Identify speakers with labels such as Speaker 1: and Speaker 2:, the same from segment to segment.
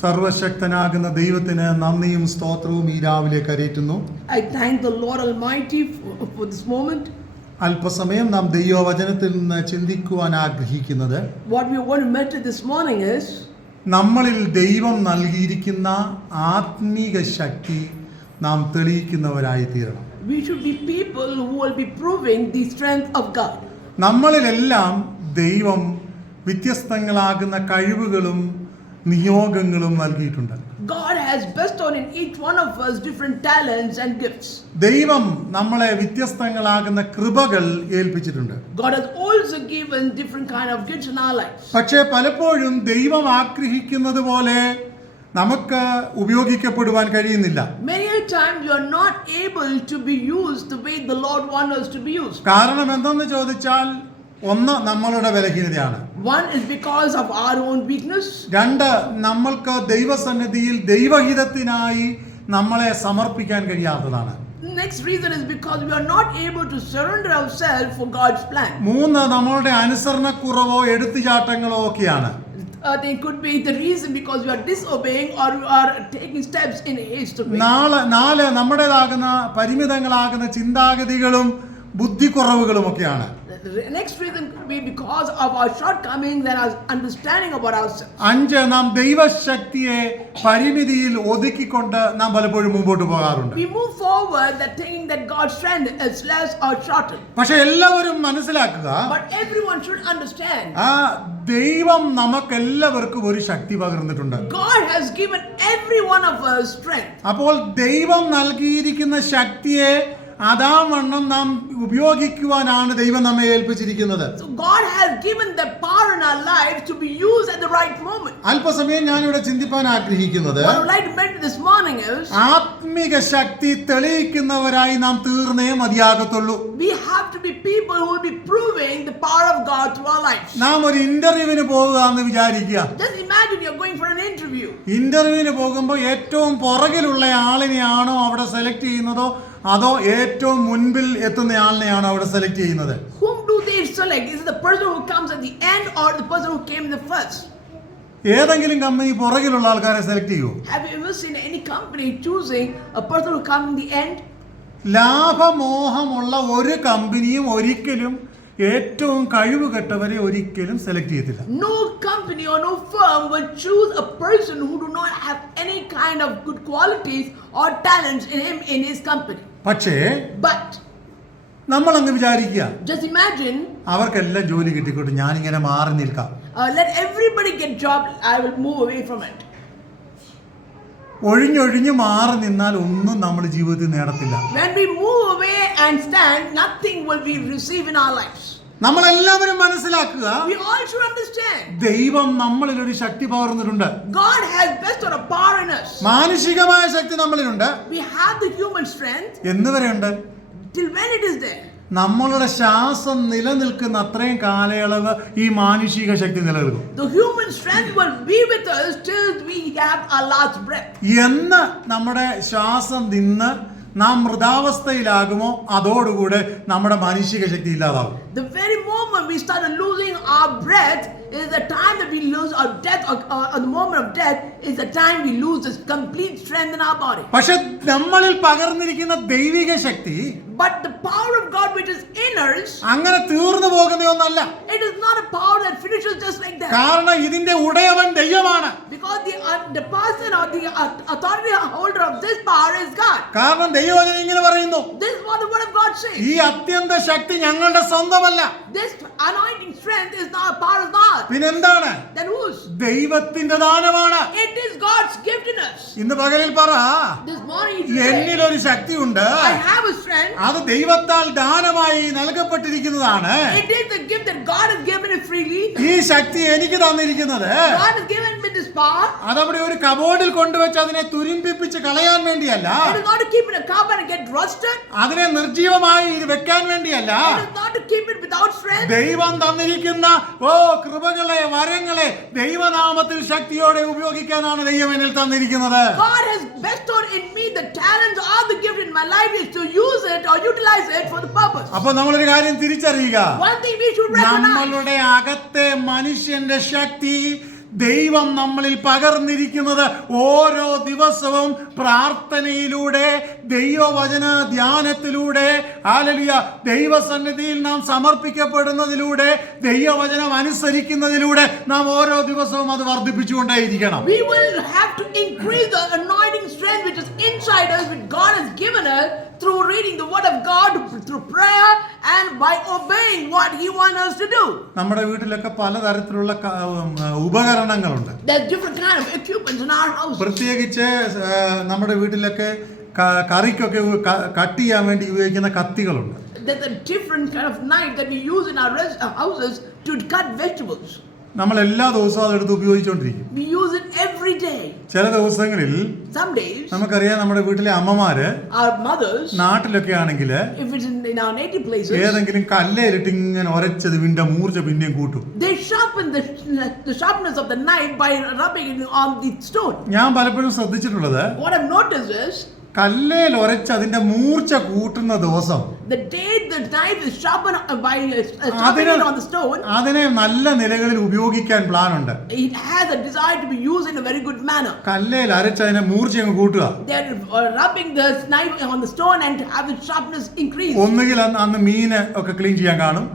Speaker 1: സർവശക്തനാകുന്ന ദൈവത്തിന് നന്ദിയും സ്തോത്രവും ഈ രാവിലെ കരയറ്റുന്നു
Speaker 2: I thank the Lord Almighty for, for this moment.
Speaker 1: അല്പസമയം നാം ദൈവവചനത്തിൽ നിന്ന് ചിന്തിക്കുവാൻ ആഗ്രഹിക്കുന്നത്
Speaker 2: What we want to meditate this morning is
Speaker 1: നമ്മളിൽ ദൈവം നൽകിയിരിക്കുന്ന ആത്മീക ശക്തി നാം തെളിയിക്കുന്നവരായി തീരണം
Speaker 2: we should be people who will be proving the strength of God.
Speaker 1: നമ്മളിലെല്ലാം ദൈവം വ്യത്യസ്തങ്ങളാകുന്ന കഴിവുകളും നിയോഗങ്ങളും നൽകിയിട്ടുണ്ട്
Speaker 2: God has bestowed in each one of us different talents and gifts.
Speaker 1: ദൈവം നമ്മളെ വ്യത്യസ്തങ്ങളാകുന്ന കൃപകൾ ഏൽപ്പിച്ചിട്ടുണ്ട്
Speaker 2: God has also given different kind of gifts in our lives.
Speaker 1: പക്ഷേ പലപ്പോഴും ദൈവം ആഗ്രഹിക്കുന്നത് പോലെ നമുക്ക് ഉപയോഗിക്കപ്പെടുവാൻ കഴിയുന്നില്ല
Speaker 2: Many a time you are not able to be used the way the Lord wants us to be used.
Speaker 1: കാരണം എന്തെന്ന് ചോദിച്ചാൽ ഒന്ന് നമ്മളുടെ ബലഹീനതയാണ്.
Speaker 2: One is because of our own weakness.
Speaker 1: രണ്ട് നമ്മൾക്ക് ദൈവസന്നിധിയിൽ ദൈവഹിതത്തിനായി നമ്മളെ സമർപ്പിക്കാൻ കഴിയാത്തതാണ്.
Speaker 2: Next reason is because we are not able to surrender ourselves for God's plan
Speaker 1: മൂന്ന് നമ്മളുടെ അനുസരണക്കുറവോ എടുത്തുചാട്ടങ്ങളോ ഒക്കെയാണ്.
Speaker 2: Uh, they could be the reason because we are disobeying or we are taking steps in haste.
Speaker 1: നാല് നാല് നമ്മുടേതാകുന്ന പരിമിതങ്ങളാകുന്ന ചിന്താഗതികളും ബുദ്ധിക്കുറവുകളും ഒക്കെയാണ്.
Speaker 2: The next reason could be because of our shortcomings and our understanding about ourselves.
Speaker 1: അഞ്ച് നാം ദൈവശക്തിയെ പരിമിതിയിൽ ഒതുക്കിക്കൊണ്ട് നാം പലപ്പോഴും മുമ്പോട്ട് പോകാറുണ്ട്
Speaker 2: We move forward that thinking that God's strength is less or shortened.
Speaker 1: പക്ഷെ എല്ലാവരും മനസ്സിലാക്കുക
Speaker 2: But everyone should understand
Speaker 1: ആ ദൈവം നമുക്കെല്ലാവർക്കും ഒരു ശക്തി പകർന്നിട്ടുണ്ട്
Speaker 2: God has given every of us strength.
Speaker 1: അപ്പോൾ ദൈവം നൽകിയിരിക്കുന്ന ശക്തിയെ അതാവണ്ണം നാം ഉപയോഗിക്കുവാനാണ് ദൈവം നമ്മെ ഏൽപ്പിച്ചിരിക്കുന്നത്. അല്പസമയം ഞാനിവിടെ ചിന്തിപ്പാൻ ആഗ്രഹിക്കുന്നത് ആത്മിക ശക്തി തെളിയിക്കുന്നവരായി നാം തീർന്നേ മതിയാകത്തുള്ളൂ.
Speaker 2: We have to be people who will be proving the power of God to our life
Speaker 1: നാം ഒരു ഇന്റർവ്യൂവിന് പോവുകാന്ന് വിചാരിക്കുക.
Speaker 2: Just imagine you are going for an interview
Speaker 1: ഇന്റർവ്യൂവിന് പോകുമ്പോൾ ഏറ്റവും പുറകിലുള്ള ആളിനെയാണോ അവിടെ സെലക്ട് ചെയ്യുന്നതോ അതോ ഏറ്റവും മുൻപിൽ എത്തുന്ന ആളിനെയാണ് അവിടെ സെലക്ട് ചെയ്യുന്നത്?
Speaker 2: Whom do they select is the person who comes at the end or the person who came the first
Speaker 1: ഏതെങ്കിലും കമ്പനി പുറകിലുള്ള ആൾക്കാരെ സെലക്ട് ചെയ്യുമോ
Speaker 2: Have you ever seen any company choosing a person who comes in the end?
Speaker 1: ലാഭമോഹമുള്ള ഒരു കമ്പനിയും ഒരിക്കലും ഏറ്റവും കഴിവ് കെട്ടവരെ ഒരിക്കലും സെലക്ട് ചെയ്യത്തില്ല
Speaker 2: No company or no firm will choose a person who do not have any kind of good qualities or talents in him in his company.
Speaker 1: പക്ഷേ
Speaker 2: But
Speaker 1: നമ്മൾ അങ്ങ് വിചാരിക്കുക
Speaker 2: just imagine,
Speaker 1: അവർക്കെല്ലാം ജോലി കിട്ടിക്കോട്ടെ ഞാനിങ്ങനെ മാറി നിൽക്കാം
Speaker 2: uh, let everybody get job. I will move away from it.
Speaker 1: ഒഴിഞ്ഞൊഴിഞ്ഞ് മാറി നിന്നാൽ ഒന്നും നമ്മൾ ജീവിതത്തിൽ നേടത്തില്ല
Speaker 2: When we move away and stand, nothing will we receive in our lives.
Speaker 1: നമ്മളെല്ലാവരും മനസ്സിലാക്കുക
Speaker 2: We all should understand.
Speaker 1: ദൈവം നമ്മളിൽ ഒരു ശക്തി പകർന്നിട്ടുണ്ട്
Speaker 2: God has bestowed a power in us.
Speaker 1: മാനുഷികമായ ശക്തി നമ്മളിലുണ്ട്
Speaker 2: We have the human strength.
Speaker 1: എന്ന് വരെയുണ്ട് നമ്മളുടെ ശ്വാസം നിലനിൽക്കുന്ന അത്രയും കാലയളവ് ഈ മാനുഷിക ശക്തി നിലനിൽക്കും
Speaker 2: The human strength will be with us till we have our last breath.
Speaker 1: എന്ന് നമ്മുടെ ശ്വാസം നിന്ന് നാം മൃതാവസ്ഥയിലാകുമോ അതോടുകൂടെ നമ്മുടെ മാനുഷിക ശക്തി ഇല്ലാതാകും
Speaker 2: The very moment we start losing our breath is the time that we lose our death, or, or, or the moment of death is the time we lose this complete strength in our body.
Speaker 1: പക്ഷെ നമ്മളിൽ പകർന്നിരിക്കുന്ന ദൈവിക ശക്തി
Speaker 2: But the power of God which is in us,
Speaker 1: അങ്ങനെ തീർന്നു പോകുന്ന ഒന്നല്ല
Speaker 2: it is not a power that finishes just like that.
Speaker 1: കാരണം ഇതിന്റെ ഉടയവൻ ദൈവമാണ്
Speaker 2: Because the, uh, the person or the uh, authority holder of this power is God.
Speaker 1: കാരണം ദൈവവചനം ഇങ്ങനെ പറയുന്നു
Speaker 2: This is what the word of God says.
Speaker 1: ഈ അത്യന്ത ശക്തി ഞങ്ങളുടെ സ്വന്തമല്ല
Speaker 2: This anointing strength is not power is not.
Speaker 1: പിന്നെന്താണ്? ദൈവത്തിന്റെ ദാനമാണ്. ഇന്ന് പകലിൽ പറ. എന്നിൽ ഒരു
Speaker 2: ശക്തി ഉണ്ട്
Speaker 1: അത് ദൈവത്താൽ ദാനമായി നൽകപ്പെട്ടിരിക്കുന്നതാണ്. ഈ ശക്തി എനിക്ക് തന്നിരിക്കുന്നത്.
Speaker 2: അത്
Speaker 1: അവിടെ ഒരു കബോർഡിൽ കൊണ്ടുവച്ച് അതിനെ തുരുമ്പിപ്പിച്ച് കളയാൻ വേണ്ടിയല്ല. അതിനെ നിർജീവമായി വെക്കാൻ വേണ്ടിയല്ല. ദൈവം തന്നിരിക്കുന്ന ഓ കൃപ മരങ്ങളെ മരങ്ങളെ ദൈവനാമത്തിൽ ശക്തിയോടെ ഉപയോഗിക്കാനാണ് ദൈവം എന്നിൽ തന്നിരിക്കുന്നത്.
Speaker 2: God has bestowed in me the talents or the gift in my life is to use it or utilize it for the purpose.
Speaker 1: അപ്പോൾ നമ്മൾ ഒരു കാര്യം തിരിച്ചറിയുക. നമ്മളുടെ അകത്തെ മനുഷ്യന്റെ ശക്തി ദൈവം നമ്മളിൽ പകർന്നിരിക്കുന്നത് ഓരോ ദിവസവും പ്രാർത്ഥനയിലൂടെ ദൈവവചന ധ്യാനത്തിലൂടെ ആലലിയ ദൈവസന്നിധിയിൽ നാം സമർപ്പിക്കപ്പെടുന്നതിലൂടെ ദൈവവചനം അനുസരിക്കുന്നതിലൂടെ നാം ഓരോ ദിവസവും അത് വർദ്ധിപ്പിച്ചുകൊണ്ടേയിരിക്കണം.
Speaker 2: We will have to increase the anointing strength which is inside us, God has given us through reading the Word of God, through prayer, and by obeying what He wants us to do.
Speaker 1: നമ്മുടെ വീട്ടിലൊക്കെ പലതരത്തിലുള്ള ഉപകരണങ്ങളുണ്ട്
Speaker 2: There's different kind of equipment in our house.
Speaker 1: പ്രത്യേകിച്ച് നമ്മുടെ വീട്ടിലൊക്കെ കറിക്കൊക്കെ cut ചെയ്യാൻ വേണ്ടി ഉപയോഗിക്കുന്ന കത്തികളുണ്ട്
Speaker 2: There's a different kind of knife that we use in our uh, houses to cut vegetables.
Speaker 1: നമ്മൾ എല്ലാ ദിവസവും അതെടുത്ത് ഉപയോഗിച്ചുകൊണ്ടിരിക്കും
Speaker 2: We use it every day.
Speaker 1: ചില ദിവസങ്ങളിൽ
Speaker 2: Some days,
Speaker 1: നമുക്കറിയാം നമ്മുടെ വീട്ടിലെ അമ്മമാര്
Speaker 2: our mothers,
Speaker 1: നാട്ടിലൊക്കെ ആണെങ്കിൽ
Speaker 2: if it's in, in our native places,
Speaker 1: ഏതെങ്കിലും കല്ലേലിട്ട് ഇങ്ങനെ ഒരച്ചത് പിന്നെ മൂർച്ച പിന്നെയും കൂട്ടും
Speaker 2: they sharpen the, the sharpness of the knife by rubbing it on the stone.
Speaker 1: ഞാൻ പലപ്പോഴും ശ്രദ്ധിച്ചിട്ടുള്ളത്
Speaker 2: What I've noticed is
Speaker 1: കല്ലേൽ ഒരച്ച് അതിന്റെ മൂർച്ച കൂട്ടുന്ന ദിവസം
Speaker 2: the day the knife is sharpened uh, by uh,
Speaker 1: അതിനെ
Speaker 2: it on the stone,
Speaker 1: അതിനെ നല്ല നിലകളിൽ ഉപയോഗിക്കാൻ പ്ലാൻ ഉണ്ട്
Speaker 2: it has a desire to be used in a very good manner.
Speaker 1: കല്ലേൽ അരച്ച് അതിനെ മൂർച്ച അങ്ങ് കൂട്ടുക
Speaker 2: They're uh, rubbing the knife on the stone and have its sharpness increase.
Speaker 1: ഒന്നുകിൽ അന്ന് മീന് ഒക്കെ ക്ലീൻ ചെയ്യാൻ കാണും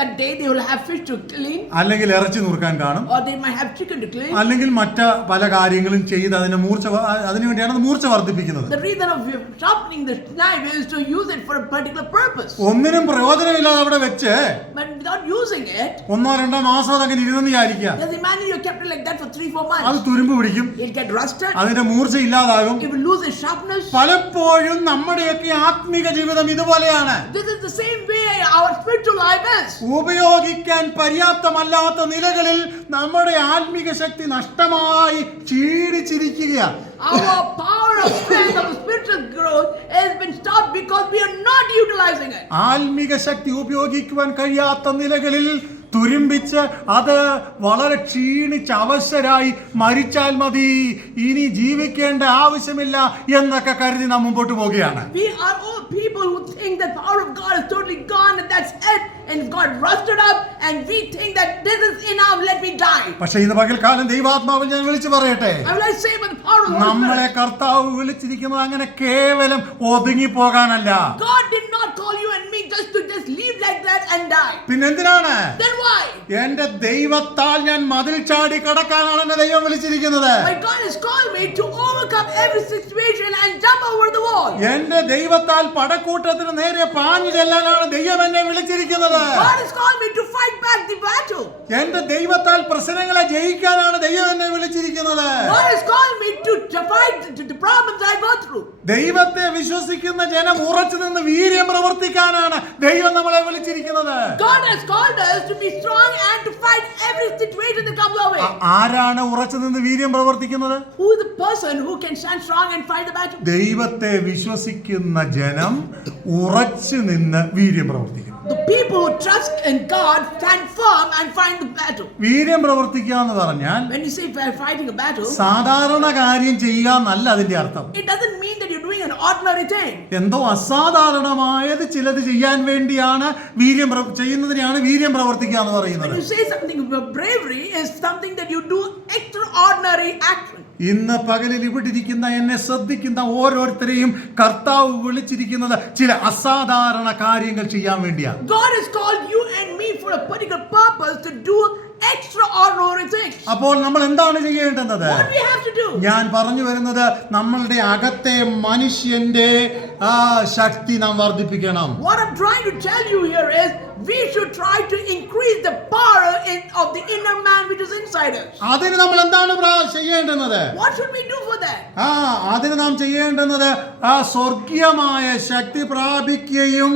Speaker 2: that day they will have fish to clean,
Speaker 1: അല്ലെങ്കിൽ ഇറച്ചി നുറുക്കാൻ കാണും
Speaker 2: or they might have chicken to clean.
Speaker 1: അല്ലെങ്കിൽ മറ്റ് പല കാര്യങ്ങളും ചെയ്ത് മൂർച്ച അതിനു വേണ്ടിയാണ് അത് മൂർച്ച വർദ്ധിപ്പിക്കുന്നത്
Speaker 2: The reason of sharpening the knife is to use it for a particular purpose.
Speaker 1: ഒന്നിനും പ്രയോജനമില്ലാതെ അവിടെ വെച്ച്
Speaker 2: But without using it,
Speaker 1: ഒന്നോ രണ്ടോ മാസം അതങ്ങനെ ഇരുന്നെന്ന് വിചാരിക്കുക
Speaker 2: just imagine you kept it like that for three, four
Speaker 1: അത്
Speaker 2: months.
Speaker 1: തുരുമ്പ് പിടിക്കും
Speaker 2: It'll get rusted,
Speaker 1: അതിന്റെ മൂർച്ച ഇല്ലാതാകും
Speaker 2: it will lose its sharpness.
Speaker 1: പലപ്പോഴും നമ്മുടെയൊക്കെ ആത്മീക ജീവിതം ഇതുപോലെയാണ്
Speaker 2: This is the same way our spiritual life is.
Speaker 1: ഉപയോഗിക്കാൻ പര്യാപ്തമല്ലാത്ത നിലകളിൽ നമ്മുടെ ആത്മീക ശക്തി നഷ്ടമായി ക്ഷീണിച്ചിരിക്കുകയാണ്
Speaker 2: Our power of strength of spiritual growth has been stopped because we are not utilizing it.
Speaker 1: ആത്മീക ശക്തി ഉപയോഗിക്കുവാൻ കഴിയാത്ത നിലകളിൽ തുരുമ്പിച്ച് അത് വളരെ ക്ഷീണിച്ച് അവശരായി മരിച്ചാൽ മതി. ഇനി ജീവിക്കേണ്ട ആവശ്യമില്ല എന്നൊക്കെ കരുതി നാം മുമ്പോട്ട് പോവുകയാണ്. പക്ഷേ ഇന്ന് പകൽക്കാലം ദൈവാത്മാവ് ഞാൻ വിളിച്ചു പറയട്ടെ. നമ്മളെ കർത്താവ് വിളിച്ചിരിക്കുന്നത് അങ്ങനെ കേവലം ഒതുങ്ങി പോകാനല്ല
Speaker 2: just to just leave like that and die.
Speaker 1: പിന്നെന്തിനാണ്
Speaker 2: Then why?
Speaker 1: എന്റെ ദൈവത്താൽ ഞാൻ മതിൽ ചാടി കടക്കാനാണ് എന്നെ ദൈവം വിളിച്ചിരിക്കുന്നത്
Speaker 2: My God has called me to overcome every situation and jump over the wall.
Speaker 1: എന്റെ ദൈവത്താൽ പടക്കൂട്ടത്തിന് നേരെ പാഞ്ഞു ചെല്ലാനാണ് ദൈവം എന്നെ വിളിച്ചിരിക്കുന്നത്
Speaker 2: God has called me to fight back the battle.
Speaker 1: എന്റെ ദൈവത്താൽ പ്രശ്നങ്ങളെ ജയിക്കാനാണ് ദൈവം എന്നെ വിളിച്ചിരിക്കുന്നത്
Speaker 2: God has called me to, to fight the, the problems I go through.
Speaker 1: ദൈവത്തെ വിശ്വസിക്കുന്ന ജനം ഉറച്ചു നിന്ന് വീര്യം പ്രവർത്തിക്കാനാണ് ദൈവം നമ്മളെ വിളിച്ചിരിക്കുന്നത്
Speaker 2: God has called us to be strong and to fight every situation that comes our way.
Speaker 1: ആരാണ് ഉറച്ചു നിന്ന് വീര്യം പ്രവർത്തിക്കുന്നത്
Speaker 2: Who is the person who can stand strong and fight the battle?
Speaker 1: ദൈവത്തെ വിശ്വസിക്കുന്ന ജനം ഉറച്ചു നിന്ന് വീര്യം പ്രവർത്തിക്കും
Speaker 2: The people who trust in God stand firm and find the battle.
Speaker 1: വീര്യം പ്രവർത്തിക്കുക എന്ന് പറഞ്ഞാൽ
Speaker 2: When you say fighting a battle,
Speaker 1: സാധാരണ കാര്യം ചെയ്യുക എന്നല്ല അതിന്റെ അർത്ഥം
Speaker 2: it doesn't mean that you're doing an ordinary thing.
Speaker 1: എന്തോ അസാധാരണമായത് ചിലത് ചെയ്യാൻ വേണ്ടിയാണ് വീര്യം പ്ര- ചെയ്യുന്നതിനെയാണ് വീര്യം പ്രവർത്തിക്കുക എന്ന്
Speaker 2: When
Speaker 1: പറയുന്നത്
Speaker 2: you say something about bravery is something that you do extraordinary action.
Speaker 1: ഇന്ന് പകലിൽ ഇവിടെ ഇരിക്കുന്ന എന്നെ ശ്രദ്ധിക്കുന്ന ഓരോരുത്തരെയും കർത്താവ് വിളിച്ചിരിക്കുന്നത് ചില അസാധാരണ കാര്യങ്ങൾ ചെയ്യാൻ വേണ്ടിയാണ്
Speaker 2: God has called you and me for a particular purpose to do
Speaker 1: അപ്പോൾ നമ്മൾ എന്താണ് ചെയ്യേണ്ടുന്നത്?
Speaker 2: We have to do?
Speaker 1: ഞാൻ പറഞ്ഞു വരുന്നത് നമ്മളുടെ അകത്തെ മനുഷ്യന്റെ ആ ശക്തി നാം വർദ്ധിപ്പിക്കണം.
Speaker 2: What I'm trying to tell you here is we should try to increase the power in, of the inner man which is inside us.
Speaker 1: അതിന് നമ്മൾ എന്താണ് പ്രാ- ചെയ്യേണ്ടുന്നത്
Speaker 2: What should we do for that?
Speaker 1: ആ അതിന് നാം ചെയ്യേണ്ടുന്നത് ആ സ്വർഗീയമായ ശക്തി പ്രാപിക്കുകയും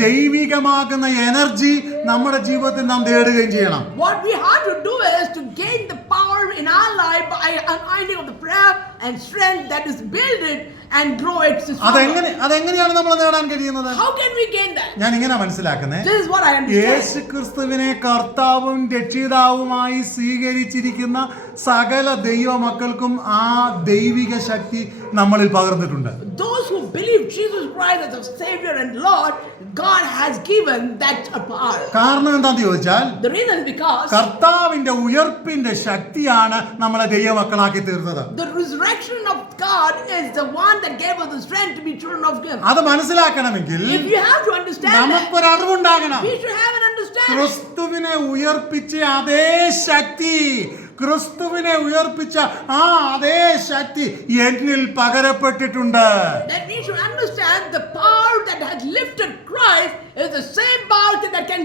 Speaker 1: ദൈവികമാകുന്ന എനർജി നമ്മുടെ ജീവിതത്തിൽ നാം നേടുകയും ചെയ്യണം
Speaker 2: What we have to do is to gain the power in our life by anointing of the prayer and strength that is build it and grow it to.
Speaker 1: അതെങ്ങനെ അതെങ്ങനെയാണ് നമ്മൾ നേടാൻ കഴിയുന്നത്
Speaker 2: How can we gain that?
Speaker 1: ഞാൻ ഇങ്ങനെ മനസ്സിലാക്കുന്നേ
Speaker 2: This is what I understand.
Speaker 1: യേശു ക്രിസ്തുവിനെ കർത്താവും രക്ഷിതാവുമായി സ്വീകരിച്ചിരിക്കുന്ന സകല ദൈവമക്കൾക്കും ആ ദൈവിക ശക്തി നമ്മളിൽ പകർന്നിട്ടുണ്ട്
Speaker 2: Those who believe Jesus Christ as a Savior and Lord, God has given that power.
Speaker 1: കാരണം എന്താന്ന് ചോദിച്ചാൽ
Speaker 2: The reason is because
Speaker 1: കർത്താവിന്റെ ഉയർപ്പിന്റെ ശക്തിയാണ് നമ്മളെ ദൈവമക്കളാക്കി തീർന്നത്
Speaker 2: the resurrection of God is the one that gave us the strength to be children of Him.
Speaker 1: അത് മനസ്സിലാക്കണമെങ്കിൽ
Speaker 2: If you have to understand that,
Speaker 1: നമുക്കൊരു അറിവുണ്ടാകണം
Speaker 2: we should have an understanding.
Speaker 1: ക്രിസ്തുവിനെ ഉയർപ്പിച്ച അതേ ശക്തി ക്രിസ്തുവിനെ ഉയർപ്പിച്ച ആ അതേ ശക്തി എന്നിൽ പകരപ്പെട്ടിട്ടുണ്ട്
Speaker 2: That we should understand the power that has lifted Christ is the same power that can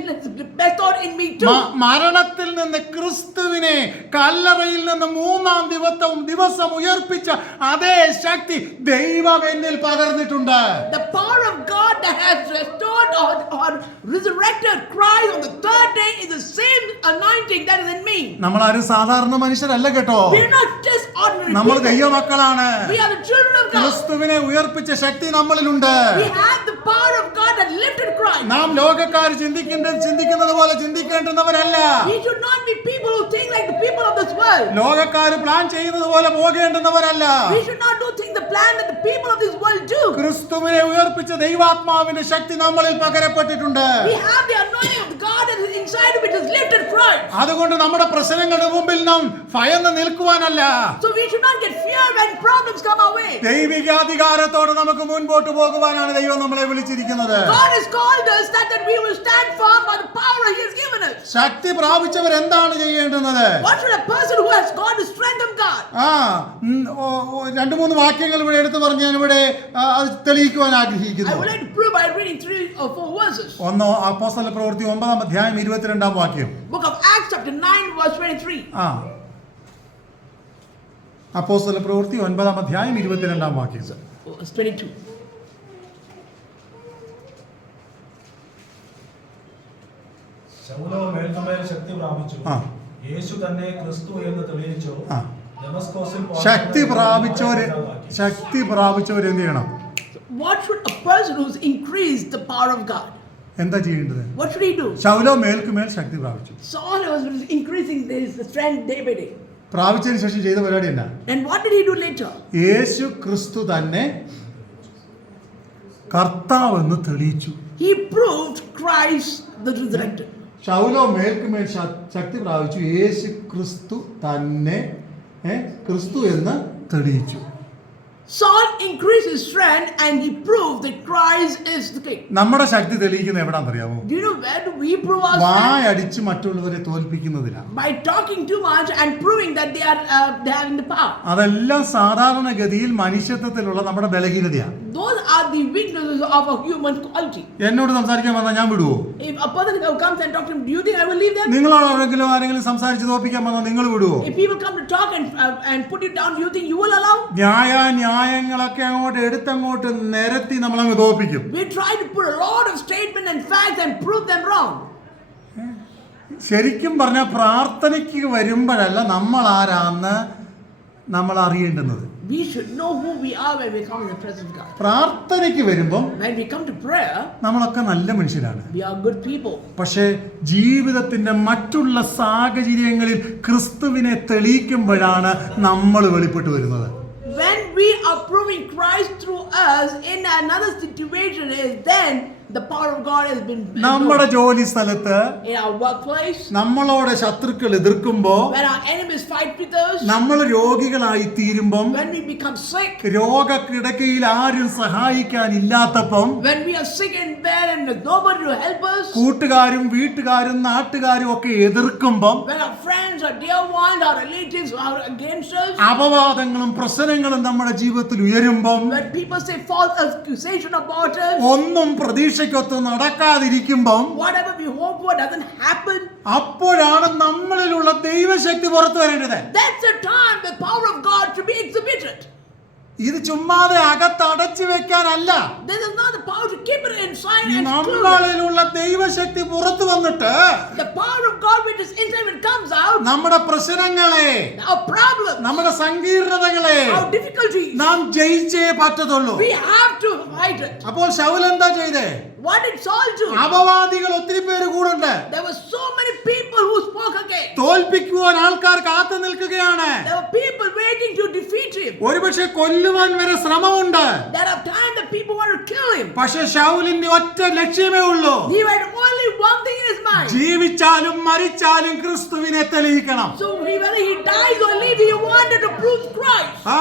Speaker 2: method in me too.
Speaker 1: മരണത്തിൽ നിന്ന് ക്രിസ്തുവിനെ കല്ലറയിൽ നിന്ന് മൂന്നാം ദിവസം ദിവസം ഉയർപ്പിച്ച അതേ ശക്തി ദൈവം എന്നിൽ പകർന്നിട്ടുണ്ട്
Speaker 2: The power of God that has restored or, or resurrected Christ on the third day is the same anointing that is in me.
Speaker 1: നമ്മൾ ആരും സാധാരണ മനുഷ്യരല്ല കേട്ടോ
Speaker 2: We're not just ordinary
Speaker 1: നമ്മൾ. ദൈവമക്കളാണ്
Speaker 2: We are the children of God.
Speaker 1: ക്രിസ്തുവിനെ ഉയർപ്പിച്ച ശക്തി നമ്മളിലുണ്ട്
Speaker 2: We have the power of God that lifted Christ.
Speaker 1: നാം ലോകക്കാർ ചിന്തിക്കേണ്ട ചിന്തിക്കുന്നത് പോലെ ചിന്തിക്കേണ്ടുന്നവരല്ല
Speaker 2: We should not be people who think like the people of this world.
Speaker 1: ലോകക്കാർ plan ചെയ്യുന്നത് പോലെ പോകേണ്ടുന്നവരല്ല
Speaker 2: We should not do things the plan that the people of this world do.
Speaker 1: ക്രിസ്തുവിനെ ഉയർപ്പിച്ച ദൈവാത്മാവിന്റെ ശക്തി നമ്മളിൽ പകരപ്പെട്ടിട്ടുണ്ട്
Speaker 2: We have the anointing of God that is inside which is lifted Christ.
Speaker 1: അതുകൊണ്ട് നമ്മുടെ പ്രശ്നങ്ങളുടെ മുമ്പിൽ നാം ഭയന്ന് നിൽക്കുവാനല്ല
Speaker 2: So we should not get fear when problems come our way.
Speaker 1: ദൈവിക അധികാരത്തോടെ നമുക്ക് മുൻപോട്ട് പോകുവാനാണ് ദൈവം നമ്മളെ വിളിച്ചിരിക്കുന്നത്
Speaker 2: God has called us that, that we will stand firm by the power He has given us.
Speaker 1: ശക്തി പ്രാപിച്ചവർ എന്താണ് ചെയ്യേണ്ടുന്നത്
Speaker 2: What should a person who has got the strength of God?
Speaker 1: ആ രണ്ട് മൂന്ന് വാക്യങ്ങൾ ഇവിടെ എടുത്തു പറഞ്ഞ് ഞാൻ ഇവിടെ തെളിയിക്കുവാൻ
Speaker 2: I would like to prove by reading three or four verses.
Speaker 1: ഒന്ന് അപ്പോസ്തല പ്രവൃത്തി ഒമ്പതാം അധ്യായം ഇരുപത്തിരണ്ടാം വാക്യം
Speaker 2: Book of Acts, chapter 9, verse 23.
Speaker 1: ആ അപ്പോസ്തല പ്രവൃത്തി ഒൻപതാം അധ്യായം ഇരുപത്തിരണ്ടാം വാക്യം
Speaker 2: Verse 22.
Speaker 3: ശക്തി
Speaker 1: പ്രാപിച്ചവര് ശക്തി പ്രാപിച്ചവര് എന്ത് ചെയ്യണം? എന്താ ചെയ്യേണ്ടത്? ശൗലോ മേൽക്കുമേൽ ശക്തി പ്രാപിച്ചു. പ്രാപിച്ചതിന് ശേഷം ചെയ്ത പരിപാടി എന്നാ? യേശു ക്രിസ്തു തന്നെ കർത്താവെന്ന് തെളിയിച്ചു.
Speaker 2: ക്രൈസ്റ്റ്
Speaker 1: ശൗലോ മേൽക്കുമേൽ ശക്തി പ്രാപിച്ചു. യേശു ക്രിസ്തു തന്നെ ക്രിസ്തു എന്ന് തെളിയിച്ചു.
Speaker 2: Saul increased his strength and he proved that Christ is the king.
Speaker 1: നമ്മുടെ ശക്തി തെളിയിക്കുന്നത് എവിടാന്നറിയാമോ
Speaker 2: Do you know where do we prove our strength?
Speaker 1: വായടിച്ച് മറ്റുള്ളവരെ തോൽപ്പിക്കുന്നതിലാണ്
Speaker 2: By talking too much and proving that they are uh, they in the power.
Speaker 1: അതെല്ലാം സാധാരണഗതിയിൽ മനുഷ്യത്വത്തിലുള്ള നമ്മുടെ ബലഹീനതയാണ്
Speaker 2: Those are the weaknesses of a human quality.
Speaker 1: എന്നോട് സംസാരിക്കാൻ വന്നാൽ ഞാൻ വിടുവോ
Speaker 2: If a person comes and talk to him, do you think I will leave them?
Speaker 1: നിങ്ങളോട് ആരെങ്കിലും ആരെങ്കിലും സംസാരിച്ച് തോൽപ്പിക്കാൻ വന്നാൽ നിങ്ങൾ വിടുവോ
Speaker 2: If people come to talk and uh, and put it down, do you think you will allow?
Speaker 1: ന്യായ ന്യായ ന്യായങ്ങളൊക്കെ അങ്ങോട്ട് എടുത്തങ്ങോട്ട് നിരത്തി നമ്മൾ അങ്ങ് തോപ്പിക്കും
Speaker 2: We try to put a lot of statement and facts and prove them wrong.
Speaker 1: ശരിക്കും പറഞ്ഞാൽ പ്രാർത്ഥനയ്ക്ക് വരുമ്പോഴല്ല നമ്മൾ ആരാന്ന് നമ്മൾ അറിയേണ്ടുന്നത്
Speaker 2: We should know who we are when we come in the presence of God.
Speaker 1: പ്രാർത്ഥനയ്ക്ക് വരുമ്പോൾ
Speaker 2: When we come to prayer,
Speaker 1: നമ്മളൊക്കെ നല്ല മനുഷ്യരാണ്
Speaker 2: we are good people.
Speaker 1: പക്ഷേ ജീവിതത്തിന്റെ മറ്റുള്ള സാഹചര്യങ്ങളിൽ ക്രിസ്തുവിനെ തെളിയിക്കുമ്പോഴാണ് നമ്മൾ വെളിപ്പെട്ട് വരുന്നത്
Speaker 2: When we are proving Christ through us in another situation, is then the power of God has been
Speaker 1: നമ്മുടെ. ജോലി സ്ഥലത്ത്
Speaker 2: in our workplace.
Speaker 1: നമ്മളോട് ശത്രുക്കൾ എതിർക്കുമ്പോ
Speaker 2: When our enemies fight with us,
Speaker 1: നമ്മൾ രോഗികളായി തീരുമ്പം
Speaker 2: when we become sick,
Speaker 1: രോഗക്കിടക്കയിൽ ആരും സഹായിക്കാനില്ലാത്തപ്പം
Speaker 2: when we are sick and bad and there's nobody to help us,
Speaker 1: കൂട്ടുകാരും വീട്ടുകാരും നാട്ടുകാരും ഒക്കെ എതിർക്കുമ്പം
Speaker 2: when our friends, our dear ones, our relatives are against us,
Speaker 1: അപവാദങ്ങളും പ്രശ്നങ്ങളും നമ്മുടെ ജീവിതത്തിൽ ഉയരുമ്പം
Speaker 2: when people say false accusation about us,
Speaker 1: ഒന്നും പ്രതീക്ഷയ്ക്കൊത്ത് നടക്കാതിരിക്കുമ്പം
Speaker 2: whatever we hope for doesn't happen,
Speaker 1: അപ്പോഴാണ് നമ്മളിലുള്ള ദൈവശക്തി പുറത്തു വരേണ്ടത്
Speaker 2: that's the time the power of God to be exhibited.
Speaker 1: ഇത് ചുമ്മാതെ അകത്തടച്ചു വെക്കാനല്ല
Speaker 2: This is not the power to keep it inside and exclude
Speaker 1: നമ്മളിലുള്ള ദൈവശക്തി പുറത്തു വന്നിട്ട്
Speaker 2: The power of God which is inside when it comes out,
Speaker 1: നമ്മുടെ പ്രശ്നങ്ങളെ
Speaker 2: our problems,
Speaker 1: നമ്മുടെ സങ്കീർണതകളെ
Speaker 2: our difficulties,
Speaker 1: നാം ജയിച്ചേ പറ്റത്തുള്ളൂ
Speaker 2: we have to fight it.
Speaker 1: അപ്പോൾ ശൗൽ എന്താ ചെയ്തേ
Speaker 2: What did Saul do?
Speaker 1: അപവാദികൾ ഒത്തിരി പേര് കൂടുണ്ട്
Speaker 2: There were so many people who spoke against.
Speaker 1: തോൽപ്പിക്കുവാൻ ആൾക്കാർ കാത്തു നിൽക്കുകയാണ്
Speaker 2: There were people waiting to defeat him.
Speaker 1: ഒരുപക്ഷെ കൊല്ലുവാൻ വരെ ശ്രമമുണ്ട്
Speaker 2: There are times the people want to kill him.
Speaker 1: പക്ഷേ ഷൗലിന്റെ ഒറ്റ ലക്ഷ്യമേ ഉള്ളൂ
Speaker 2: He had only one thing in his mind.
Speaker 1: ജീവിച്ചാലും മരിച്ചാലും ക്രിസ്തുവിനെ തെളിയിക്കണം
Speaker 2: So he, whether he dies or lives, he wanted to prove.
Speaker 1: ആ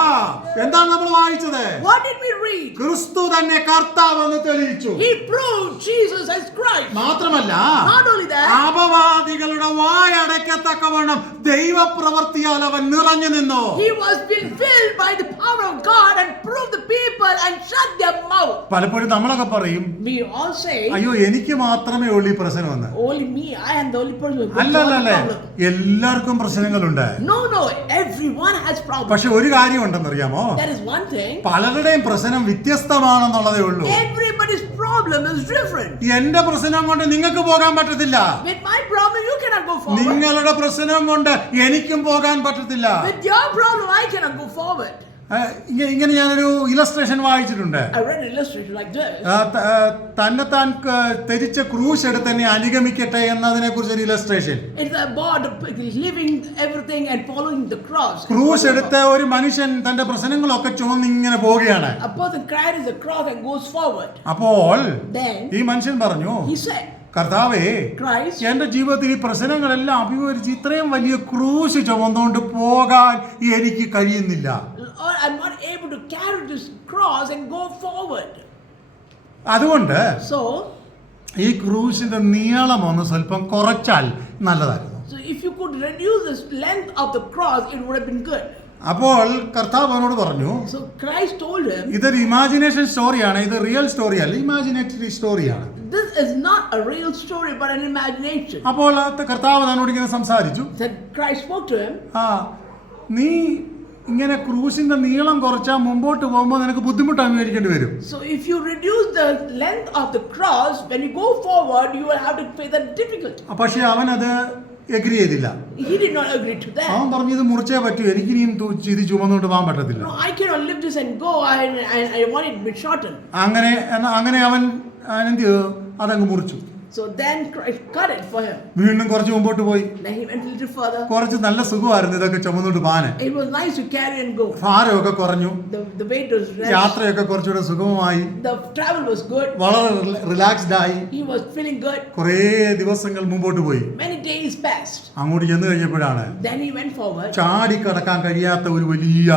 Speaker 1: എന്താണ് നമ്മൾ വായിച്ചത്
Speaker 2: What did we read?
Speaker 1: ക്രിസ്തു തന്നെ കർത്താവെന്ന് തെളിയിച്ചു
Speaker 2: He proved Jesus as Christ.
Speaker 1: മാത്രമല്ല
Speaker 2: Not only that,
Speaker 1: അപവാദികളുടെ വായടക്കത്തക്കവണ്ണം ദൈവപ്രവർത്തിയാൽ അവൻ നിറഞ്ഞു നിന്നു
Speaker 2: he was being filled by the power of God and proved the people and shut their mouth.
Speaker 1: പലപ്പോഴും നമ്മളൊക്കെ പറയും
Speaker 2: We all say,
Speaker 1: അയ്യോ എനിക്ക് മാത്രമേ ഉള്ളൂ ഈ പ്രശ്നമെന്ന്
Speaker 2: only me, I am the only person who
Speaker 1: അല്ല
Speaker 2: got
Speaker 1: അല്ല
Speaker 2: the
Speaker 1: അല്ലേ
Speaker 2: problem.
Speaker 1: എല്ലാവർക്കും പ്രശ്നങ്ങളുണ്ട്
Speaker 2: No, no, everyone has problems.
Speaker 1: പക്ഷെ ഒരു കാര്യം ഉണ്ടെന്നറിയാമോ
Speaker 2: That is one thing.
Speaker 1: പലരുടെയും പ്രശ്നം വ്യത്യസ്തമാണെന്നുള്ളതേ ഉള്ളൂ
Speaker 2: Everybody's problem is different.
Speaker 1: എന്റെ പ്രശ്നം കൊണ്ട് നിങ്ങൾക്ക് പോകാൻ പറ്റത്തില്ല
Speaker 2: With my problem, you cannot go forward.
Speaker 1: നിങ്ങളുടെ പ്രശ്നം കൊണ്ട് എനിക്കും പോകാൻ പറ്റത്തില്ല
Speaker 2: With your problem, I cannot go forward.
Speaker 1: ഇങ്ങനെ ഞാനൊരു ഇലസ്ട്രേഷൻ വായിച്ചിട്ടുണ്ട്. തന്നെ താൻ തെരിച്ച ധരിച്ച ക്രൂശ് എടുത്ത് എന്നെ അനുഗമിക്കട്ടെ എന്നതിനെ കുറിച്ച് ഒരു ഇലസ്ട്രേഷൻ. ക്രൂശ് എടുത്ത് ഒരു മനുഷ്യൻ തന്റെ പ്രശ്നങ്ങളൊക്കെ ചുമന്ന് ഇങ്ങനെ പോവുകയാണ്. അപ്പോൾ ഈ മനുഷ്യൻ പറഞ്ഞു കർത്താവേ എന്റെ ജീവിതത്തിൽ ഈ പ്രശ്നങ്ങളെല്ലാം അഭിമുഖീകരിച്ച് ഇത്രയും വലിയ ക്രൂശ് ചുമന്നുകൊണ്ട് പോകാൻ എനിക്ക് കഴിയുന്നില്ല.
Speaker 2: Lord, I'm not able to carry this cross and go forward.
Speaker 1: അതുകൊണ്ട്
Speaker 2: So,
Speaker 1: ഈ ക്രൂസിന്റെ നീളം ഒന്ന് സ്വല്പം കുറച്ചാൽ നല്ലതായിരുന്നു
Speaker 2: so if you could reduce this length of the cross, it would have been good.
Speaker 1: അപ്പോൾ കർത്താവ് അവനോട് പറഞ്ഞു
Speaker 2: So Christ told him,
Speaker 1: ഇതൊരു ഇമാജിനേഷൻ സ്റ്റോറിയാണ് ഇത് റിയൽ സ്റ്റോറി അല്ല ഇമാജിനേറ്ററി സ്റ്റോറിയാണ്
Speaker 2: This is not a real story but an imagination.
Speaker 1: അപ്പോൾ കർത്താവ് തന്നോട് ഇങ്ങനെ സംസാരിച്ചു
Speaker 2: Christ spoke to him.
Speaker 1: ആ നീ ഇങ്ങനെ ക്രൂസിന്റെ നീളം കുറച്ചാൽ മുമ്പോട്ട് പോകുമ്പോൾ നിനക്ക് ബുദ്ധിമുട്ട് അംഗീകരിക്കേണ്ടി വരും
Speaker 2: So if you reduce the length of the cross, when you go forward, you will have to face the difficulty.
Speaker 1: അവൻ അത് എഗ്രി ചെയ്തില്ല
Speaker 2: He did not agree to that.
Speaker 1: അവൻ പറഞ്ഞു ഇത് മുറിച്ചേ പറ്റൂ എനിക്ക് ഇനിയും തു- ഇത് ചുമന്നുകൊണ്ട് പോകാൻ പറ്റത്തില്ല
Speaker 2: No, I cannot lift this and go. I, I, I want it bit shortened.
Speaker 1: അങ്ങനെ എന്നാ- അങ്ങനെ അവൻ അവൻ എന്ത് ചെയ്തു അതങ്ങ് മുറിച്ചു
Speaker 2: So then Christ cut it for him.
Speaker 1: വീണ്ടും കുറച്ച് മുമ്പോട്ട് പോയി
Speaker 2: Then he went a little further.
Speaker 1: കുറച്ച് നല്ല സുഖമായിരുന്നു ഇതൊക്കെ ചുമന്നുകൊണ്ട് പാന്
Speaker 2: It was nice to carry and go.
Speaker 1: ഭാരമൊക്കെ കുറഞ്ഞു
Speaker 2: The, the weight was less.
Speaker 1: യാത്രയൊക്കെ കുറച്ചുകൂടെ സുഗമമായി
Speaker 2: The travel was good.
Speaker 1: വളരെ റിലാക്സ്ഡ് ആയി
Speaker 2: He was feeling good.
Speaker 1: കുറേ ദിവസങ്ങൾ മുമ്പോട്ട് പോയി
Speaker 2: Many days passed.
Speaker 1: അങ്ങോട്ട് ചെന്ന് കഴിഞ്ഞപ്പോഴാണ്
Speaker 2: Then he went forward.
Speaker 1: ചാടി കടക്കാൻ കഴിയാത്ത ഒരു വലിയ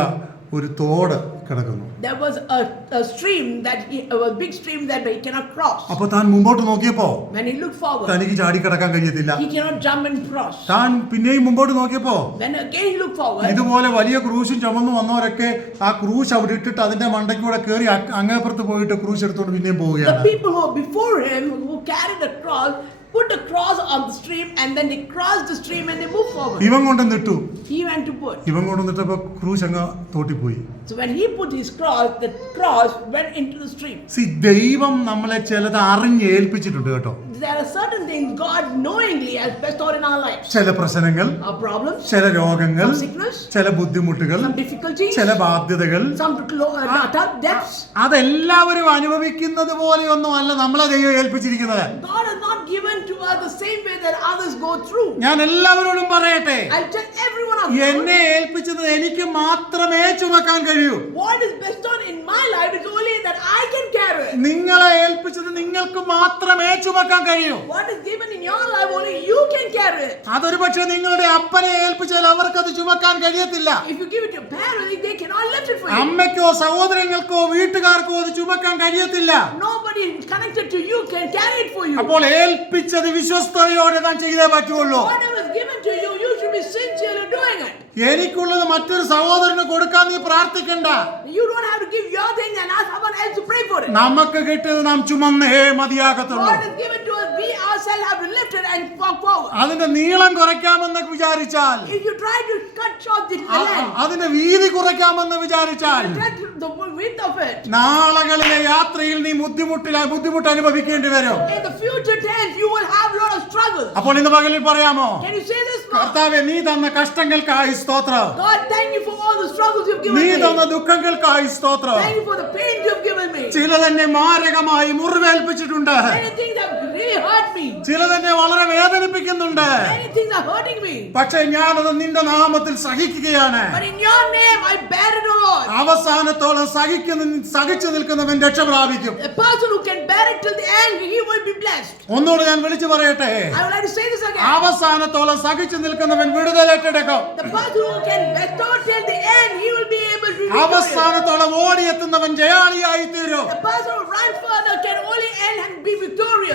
Speaker 1: ഒരു തോട് കിടക്കുന്നു
Speaker 2: There was a, a stream that he, a big stream that he cannot cross.
Speaker 1: അപ്പൊ താൻ മുമ്പോട്ട് നോക്കിയപ്പോ
Speaker 2: When he looked forward,
Speaker 1: തനിക്ക് ചാടിക്കടക്കാൻ കഴിയത്തില്ല
Speaker 2: he cannot jump and cross.
Speaker 1: താൻ പിന്നെയും മുമ്പോട്ട് നോക്കിയപ്പോ
Speaker 2: Then again he looked forward.
Speaker 1: ഇതുപോലെ വലിയ ക്രൂശും ചുമന്നു വന്നവരൊക്കെ ആ ക്രൂശ് അവിടെ ഇട്ടിട്ട് അതിന്റെ മണ്ടയ്ക്കൂടെ കയറി അങ്ങേപ്പുറത്ത് പോയിട്ട് ക്രൂശ് എടുത്തോണ്ട് പിന്നെയും
Speaker 2: The
Speaker 1: പോവുകയാണ്
Speaker 2: people who were before him, who carried the cross, put a cross on the stream and then they crossed the stream and they moved forward.
Speaker 1: ഇവൻ കൊണ്ടുവന്നിട്ടു നിട്ടു
Speaker 2: He went to put.
Speaker 1: ഇവൻ കൊണ്ട് നിട്ടപ്പോ ക്രൂശ് അങ്ങ് തോട്ടിപ്പോയി
Speaker 2: So when he put his cross, the cross went into the stream.
Speaker 1: സി ദൈവം നമ്മളെ ചിലത് അറിഞ്ഞ് ഏൽപ്പിച്ചിട്ടുണ്ട് കേട്ടോ
Speaker 2: There are certain things God knowingly has bestowed in our lives.
Speaker 1: ചില പ്രശ്നങ്ങൾ
Speaker 2: Our problems,
Speaker 1: ചില രോഗങ്ങൾ
Speaker 2: some sickness,
Speaker 1: ചില ബുദ്ധിമുട്ടുകൾ
Speaker 2: some difficulties,
Speaker 1: ചില ബാധ്യതകൾ
Speaker 2: some lo- uh, data, debts.
Speaker 1: അതെല്ലാവരും അനുഭവിക്കുന്നത് പോലെയൊന്നും അല്ല നമ്മളെ ദൈവം ഏൽപ്പിച്ചിരിക്കുന്നത്
Speaker 2: God has not given to her the same way that others go through.
Speaker 1: ഞാൻ എല്ലാവരോടും പറയട്ടെ
Speaker 2: I'll tell everyone of you
Speaker 1: എന്നെ ഏൽപ്പിച്ചത് എനിക്ക് മാത്രമേ ചുമക്കാൻ കഴിയൂ
Speaker 2: what is best on in my life is only that I can carry. it.
Speaker 1: നിങ്ങളെ ഏൽപ്പിച്ചത് നിങ്ങൾക്ക് മാത്രമേ ചുമക്കാൻ കഴിയൂ
Speaker 2: What is given in your life only you can carry. it.
Speaker 1: അതൊരു പക്ഷേ നിങ്ങളുടെ അപ്പനെ ഏൽപ്പിച്ചാൽ അവർക്കത് ചുമക്കാൻ കഴിയത്തില്ല
Speaker 2: If you give it to your parents, they cannot lift it for you.
Speaker 1: അമ്മയ്ക്കോ സഹോദരങ്ങൾക്കോ വീട്ടുകാർക്കോ അത് ചുമക്കാൻ കഴിയത്തില്ല
Speaker 2: Nobody connected to you can carry it for you.
Speaker 1: അപ്പോൾ ഏൽപ്പിച്ചത് വിശ്വസ്തയോടെ താൻ ചെയ്തേ പറ്റുള്ളൂ
Speaker 2: Whatever is given to you, you should be sincere in doing it.
Speaker 1: എനിക്കുള്ളത് മറ്റൊരു സഹോദരന് കൊടുക്കാൻ നീ പ്രാർത്ഥിക്കണ്ട
Speaker 2: You don't have to give your thing and ask someone else to pray for it.
Speaker 1: നമുക്ക് കിട്ടിയത് നാം ചുമന്നേ മതിയാകത്തുള്ളൂ
Speaker 2: God has given to us. We ourselves have and walk forward.
Speaker 1: അതിന്റെ നീളം കുറയ്ക്കാമെന്ന് വിചാരിച്ചാൽ
Speaker 2: If you try to cut short the
Speaker 1: uh-
Speaker 2: length,
Speaker 1: അതിന്റെ വീതി കുറയ്ക്കാമെന്ന് വിചാരിച്ചാൽ
Speaker 2: cut the width of it.
Speaker 1: നാളുകളിലെ യാത്രയിൽ നീ ബുദ്ധിമുട്ടില്ല ബുദ്ധിമുട്ട് അനുഭവിക്കേണ്ടി വരും
Speaker 2: In the future tense, you will have a lot of struggle.
Speaker 1: അപ്പോൾ ഇന്ന് പകലിൽ പറയാമോ
Speaker 2: Can you say this? Lord?
Speaker 1: കർത്താവെ നീ തന്ന കഷ്ടങ്ങൾക്കായി സ്തോത്രം
Speaker 2: God, thank you for all the struggles you've given
Speaker 1: നീ
Speaker 2: me.
Speaker 1: തന്ന ദുഃഖങ്ങൾക്കായി സ്തോത്രം
Speaker 2: Thank you for the pain you've given me.
Speaker 1: ചിലതെന്നെ മാരകമായി മുറിവേൽപ്പിച്ചിട്ടുണ്ട്
Speaker 2: Many things have really hurt me.
Speaker 1: ചിലതെന്നെ വളരെ വേദനിപ്പിക്കുന്നുണ്ട്
Speaker 2: hurting me.
Speaker 1: പക്ഷെ ഞാനത് നിന്റെ നാമത്തിൽ സഹിക്കുകയാണ്. അവസാനത്തോളം സഹിക്കുന്ന സഹിച്ചു നിൽക്കുന്നവൻ രക്ഷ പ്രാപിക്കും. ഒന്നുകൂടെ ഞാൻ വിളിച്ചു പറയട്ടെ. അവസാനത്തോളം സഹിച്ചു നിൽക്കുന്നവൻ
Speaker 2: be victorious.
Speaker 1: അവസാനത്തോളം ഓടിയെത്തുന്നവൻ ജയാളിയായി തീരും.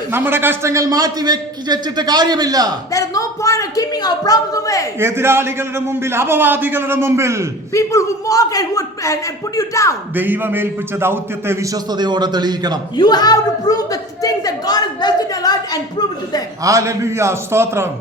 Speaker 1: നമ്മുടെ കഷ്ടങ്ങൾ മാറ്റി വെക്ക് വെച്ചിട്ട് കാര്യമില്ല
Speaker 2: There is no point of keeping our problems away.
Speaker 1: എതിരാളികളുടെ മുമ്പിൽ അപവാദികളുടെ മുമ്പിൽ
Speaker 2: People who mock and who and, and put you down.
Speaker 1: ദൈവമേൽപ്പിച്ച ദൗത്യത്തെ വിശ്വസ്തയോടെ തെളിയിക്കണം
Speaker 2: You have to prove the things that God has blessed in your life and prove it to them.
Speaker 1: ഹല്ലേലൂയ സ്തോത്രം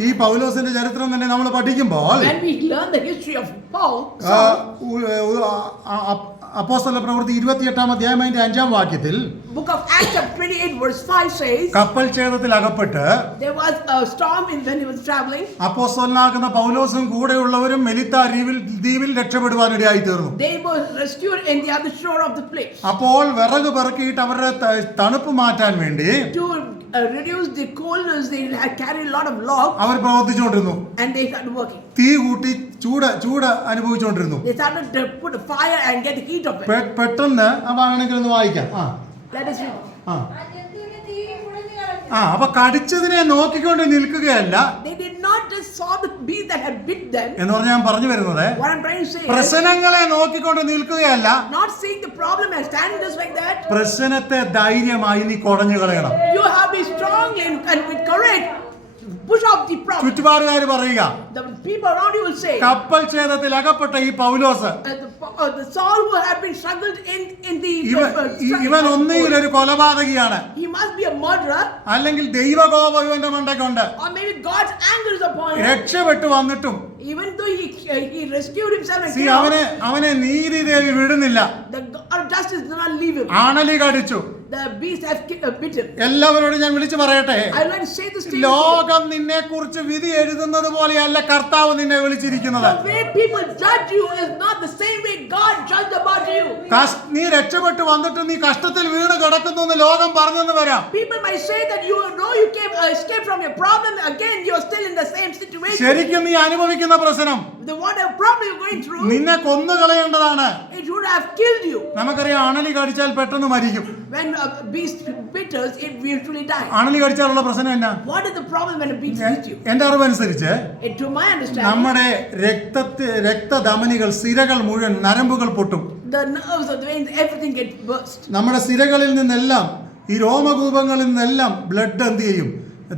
Speaker 1: ഈ പൗലോസിന്റെ ചരിത്രം തന്നെ നമ്മൾ പഠിക്കുമ്പോൾ
Speaker 2: When we learn the history of Paul,
Speaker 1: ആ,
Speaker 2: Saul,
Speaker 1: ഉ- ഉ- ആ, അ- അപ്പോസ്തല പ്രവൃത്തി ഇരുപത്തിയെട്ടാം അധ്യായം അതിന്റെ അഞ്ചാം വാക്യത്തിൽ
Speaker 2: book of Acts chapter 28 verse 5 says,
Speaker 1: കപ്പൽ ഛേദത്തിൽ അകപ്പെട്ട്
Speaker 2: there was a storm in when he was traveling.
Speaker 1: അപ്പോസ്തലനാകുന്ന പൗലോസും കൂടെയുള്ളവരും മെലിത്ത ദ്വീപിൽ ദ്വീപിൽ രക്ഷപ്പെടുവാനിടയായി തീർന്നു
Speaker 2: They were rescued in the other shore of the place.
Speaker 1: അപ്പോൾ വിറക് പെറുക്കിയിട്ട് അവരുടെ ത- തണുപ്പ് മാറ്റാൻ വേണ്ടി
Speaker 2: To uh, reduce the coldness, they had carried a lot of log
Speaker 1: our പ്രവർത്തിച്ചുകൊണ്ടിരുന്നു
Speaker 2: and they started working.
Speaker 1: തീ കൂട്ടി ചൂട് ചൂട് അനുഭവിച്ചുകൊണ്ടിരുന്നു
Speaker 2: They started to put fire and get the heat up it.
Speaker 1: പെ- പെട്ടെന്ന് ആ വേണമെങ്കിൽ ഒന്ന് വായിക്കാം ആ ആ
Speaker 4: ആ ജന്തുവിനെ തീ കുടഞ്ഞു കളഞ്ഞു
Speaker 1: ആ അപ്പൊ കടിച്ചതിനെ നോക്കിക്കൊണ്ട് നിൽക്കുകയല്ല. എന്ന് പറഞ്ഞ ഞാൻ പറഞ്ഞു വരുന്നത് പ്രശ്നങ്ങളെ നോക്കിക്കൊണ്ട് നിൽക്കുകയല്ല പ്രശ്നത്തെ ധൈര്യമായി നീ കുറഞ്ഞു കളയണം.
Speaker 2: You have be strong push off the problem.
Speaker 1: ചുറ്റുപാടുകാർ പറയുക
Speaker 2: The people around you will say,
Speaker 1: കപ്പൽ ഛേദത്തിൽ അകപ്പെട്ട ഈ Paulos
Speaker 2: uh, the, uh, the Saul who had been struggled in, in the
Speaker 1: ഇവ
Speaker 2: uh,
Speaker 1: ഇ- ഇവൻ ഒന്നുകിൽ ഒരു കൊലപാതകിയാണ്
Speaker 2: he must be a murderer
Speaker 1: അല്ലെങ്കിൽ ദൈവകോപം ഇവന്റെ മണ്ടയ്ക്കുണ്ട്
Speaker 2: or maybe God's anger is upon him.
Speaker 1: രക്ഷപ്പെട്ടു വന്നിട്ടും
Speaker 2: Even though he, uh, he rescued himself and
Speaker 1: സി
Speaker 2: came out,
Speaker 1: അവനെ അവനെ നീതി ദേവി വിടുന്നില്ല
Speaker 2: the God of justice did not leave him.
Speaker 1: ആണലി കടിച്ചു
Speaker 2: The beast has uh, bitten.
Speaker 1: എല്ലാവരോടും ഞാൻ വിളിച്ചു പറയട്ടെ. ലോകം നിന്നെ കുറിച്ച് വിധി എഴുതുന്നത് പോലെയല്ല കർത്താവ് നിന്നെ വിളിച്ചിരിക്കുന്നത്
Speaker 2: The way people judge you is not the same way God judged about you.
Speaker 1: കഷ്- നീ രക്ഷപ്പെട്ടു വന്നിട്ട് നീ കഷ്ടത്തിൽ വീണ് കിടക്കുന്നു എന്ന് ലോകം പറഞ്ഞെന്ന് വരാം
Speaker 2: People may say that you know you came uh, escaped from your problem. Again, you're still in the same situation.
Speaker 1: ശരിക്കും നീ അനുഭവിക്കുന്ന പ്രശ്നം നിന്നെ കൊന്നു കളയേണ്ടതാണ്
Speaker 2: it would have killed you.
Speaker 1: നമുക്കറിയാം അണലി കടിച്ചാൽ പെട്ടെന്ന് മരിക്കും
Speaker 2: When a beast bitters, it will usually die.
Speaker 1: അണലി കടിച്ചാലുള്ള പ്രശ്നം എന്നാ
Speaker 2: What is the problem when a beast bites you?
Speaker 1: എന്റെ അറിവനുസരിച്ച് നമ്മുടെ രക്തത്തെ രക്തധമനികൾ സിരകൾ മുഴുവൻ നരമ്പുകൾ പൊട്ടും
Speaker 2: the nerves of the veins, everything gets burst.
Speaker 1: നമ്മുടെ സിരകളിൽ നിന്നെല്ലാം ഈ രോമകൂപങ്ങളിൽ നിന്നെല്ലാം ബ്ലഡ് എന്ത് ചെയ്യും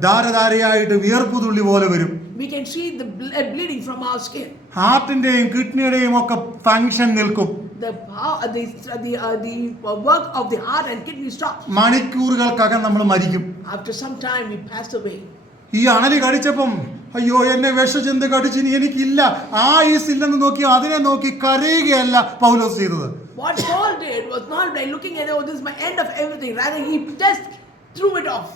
Speaker 1: ധാരധാരയായിട്ട് വിയർപ്പ് തുള്ളി പോലെ വരും
Speaker 2: We can see the blood bleeding from our skin.
Speaker 1: ഹാർട്ടിന്റെയും കിഡ്നിയുടെയും ഒക്കെ ഫങ്ഷൻ നിൽക്കും
Speaker 2: The power, the the uh, the work of the heart and kidney stops.
Speaker 1: മണിക്കൂറുകൾക്കകം നമ്മൾ മരിക്കും
Speaker 2: After some time, we pass away.
Speaker 1: ഈ അണലി കടിച്ചപ്പം അയ്യോ എന്നെ വിഷചെന്ത് കടിച്ചു ഇനി എനിക്കില്ല ആയുസ് ഇല്ലെന്ന് നോക്കി അതിനെ നോക്കി കരയുകയല്ല പൗലോസ് ചെയ്തത്
Speaker 2: What Paul did was not by looking at, oh, this is my end of everything. Rather, he just threw it off.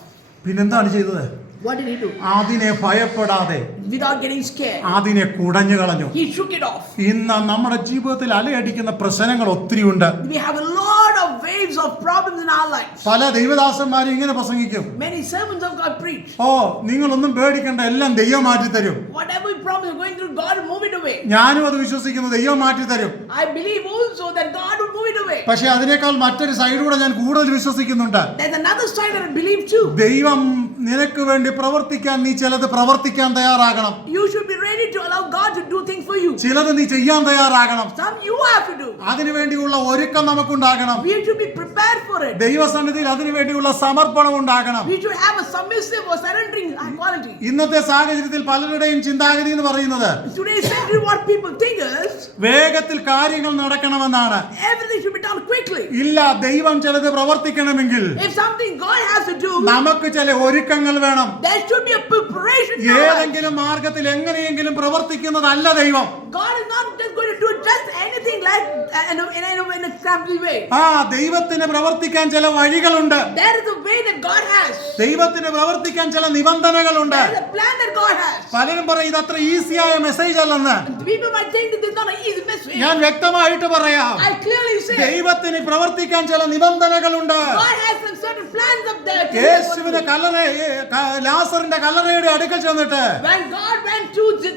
Speaker 1: പിന്നെന്താണ് ചെയ്തത്
Speaker 2: What did he do?
Speaker 1: അതിനെ ഭയപ്പെടാതെ
Speaker 2: Without getting scared,
Speaker 1: അതിനെ കുടഞ്ഞു കളഞ്ഞു
Speaker 2: he shook it off.
Speaker 1: ഇന്ന് നമ്മുടെ ജീവിതത്തിൽ അലയടിക്കുന്ന പ്രശ്നങ്ങൾ ഒത്തിരി ഉണ്ട്
Speaker 2: We have a lot of waves of problems in our lives.
Speaker 1: പല ദൈവദാസന്മാരും ഇങ്ങനെ പ്രസംഗിക്കും
Speaker 2: Many sermons of God preach.
Speaker 1: ഓ നിങ്ങളൊന്നും പേടിക്കണ്ട എല്ലാം ദൈവം മാറ്റി തരും
Speaker 2: Whatever problem you're going through, God will move it away.
Speaker 1: ഞാനും അത് വിശ്വസിക്കുന്നു ദൈവം മാറ്റി തരും
Speaker 2: I believe also that God will move it away.
Speaker 1: പക്ഷെ അതിനേക്കാൾ മറ്റൊരു സൈഡിലൂടെ ഞാൻ കൂടുതൽ വിശ്വസിക്കുന്നുണ്ട്
Speaker 2: There's another side that I believe too.
Speaker 1: ദൈവം നിനക്ക് വേണ്ടി പ്രവർത്തിക്കാൻ നീ ചിലത് പ്രവർത്തിക്കാൻ തയ്യാറാകണം
Speaker 2: You should be ready to allow God to do things for you.
Speaker 1: ചിലത് നീ ചെയ്യാൻ തയ്യാറാകണം
Speaker 2: Some you have to do.
Speaker 1: അതിനുവേണ്ടിയുള്ള ഒരുക്കം നമുക്കുണ്ടാകണം
Speaker 2: We should be prepared for it.
Speaker 1: ദൈവസന്നിധിയിൽ അതിനുവേണ്ടിയുള്ള സമർപ്പണം ഉണ്ടാകണം
Speaker 2: We should have a submissive or surrendering quality.
Speaker 1: ഇന്നത്തെ സാഹചര്യത്തിൽ പലരുടെയും ചിന്താഗതി എന്ന് പറയുന്നത്
Speaker 2: Today's century, what people think is
Speaker 1: വേഗത്തിൽ കാര്യങ്ങൾ നടക്കണമെന്നാണ്
Speaker 2: everything should be done quickly.
Speaker 1: ഇല്ല ദൈവം ചിലത് പ്രവർത്തിക്കണമെങ്കിൽ
Speaker 2: If something God has to do,
Speaker 1: നമുക്ക് ചില ഒരുക്കങ്ങൾ വേണം. ഏതെങ്കിലും മാർഗത്തിൽ എങ്ങനെയെങ്കിലും പ്രവർത്തിക്കുന്നതല്ല ദൈവം. ആ ദൈവത്തിന് പ്രവർത്തിക്കാൻ ചില വഴികളുണ്ട്. ദൈവത്തിന് പ്രവർത്തിക്കാൻ ചില നിബന്ധനകളുണ്ട്. പലരും പറയും ഇത് അത്ര ഈസിയായ മെസ്സേജ് അല്ലെന്ന്. ഞാൻ വ്യക്തമായിട്ട് പറയാം ദൈവത്തിന് പ്രവർത്തിക്കാൻ ചില നിബന്ധനകളുണ്ട്. യേശുവിന്റെ കലറെ ലാസറിന്റെ കല്ലറയുടെ അടുക്കൽ ചെന്നിട്ട്
Speaker 2: When God went to the,